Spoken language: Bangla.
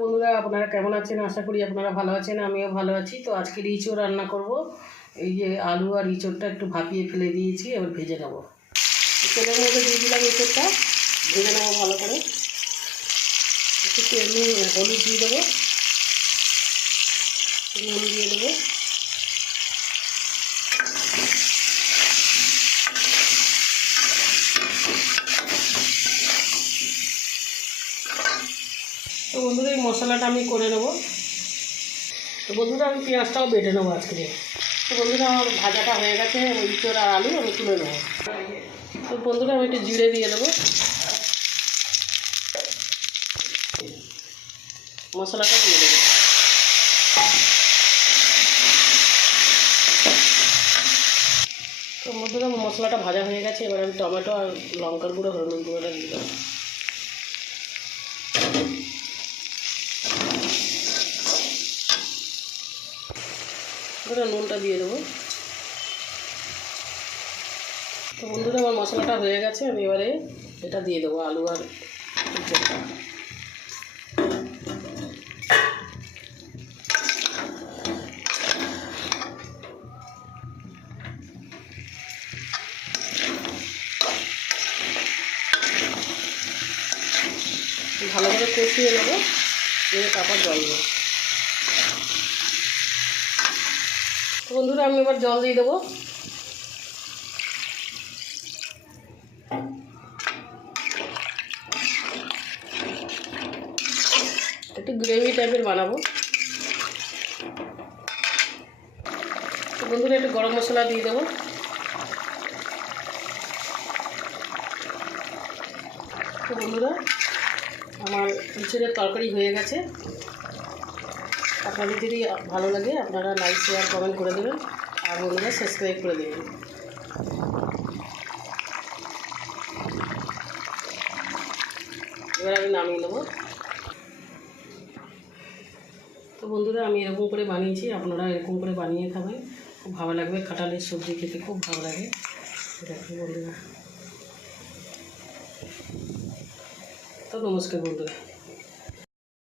বন্ধুরা, আপনারা কেমন আছেন? আশা করি আপনারা ভালো আছেন, আমিও ভালো আছি। তো আজকে ইঁচড় রান্না করব। এই যে আলু আর ইঁচড়টা একটু ভাপিয়ে ফেলে দিয়েছি, এবার ভেজে নেব। তেলের মধ্যে দিয়ে দিলাম ইঁচড়টা, ভেজে নেবো ভালো করে। একটু হলুদ দিয়ে দেবো, নুন দিয়ে দেবো, তো বন্ধুরা এই মশলাটা আমি করে নেব। তো বন্ধুরা আমি পেঁয়াজটাও বেটে নেবো আজকে। তো বন্ধুরা আমার ভাজাটা হয়ে গেছে, ইঁচড় আর আলু আমি তুলে নেবো। তো বন্ধুরা আমি একটু জিরে দিয়ে দেবো, মশলাটা দিয়ে দেবো। তো বন্ধুরা মশলাটা ভাজা হয়ে গেছে, এবার আমি টমেটো আর লঙ্কার গুঁড়ো হলুদ গুঁড়োটা দিয়ে দেবো। নুনটা দিয়ে দেবো। তো বন্ধুরা আমার মশলাটা হয়ে গেছে, আমি এবারে এটা দিয়ে দেবো, আলু আর ইঁচড়টা। ভালো করে কষিয়ে নেবো, নিয়ে তারপর জল দেবো। তো বন্ধুরা আমি এবার জল দিয়ে দেবো। একটু গ্রেভি টাইপের বানাবো। তো বন্ধুরা একটু গরম মশলা দিয়ে দেবো। তো বন্ধুরা আমার ইঁচড়ের তরকারি হয়ে গেছে। আপনাদের যদি ভালো লাগে আপনারা লাইক শেয়ার কমেন্ট করে দেবেন, আর বন্ধুরা সাবস্ক্রাইব করে দেবেন। এবার আমি নামিয়ে নেবো। তো বন্ধুরা আমি এরকম করে বানিয়েছি, আপনারা এরকম করে বানিয়ে খাবেন, খুব ভালো লাগবে। কাঁঠালের সবজি খেতে খুব ভালো লাগে। দেখুন বন্ধুরা। তো নমস্কার বন্ধুরা।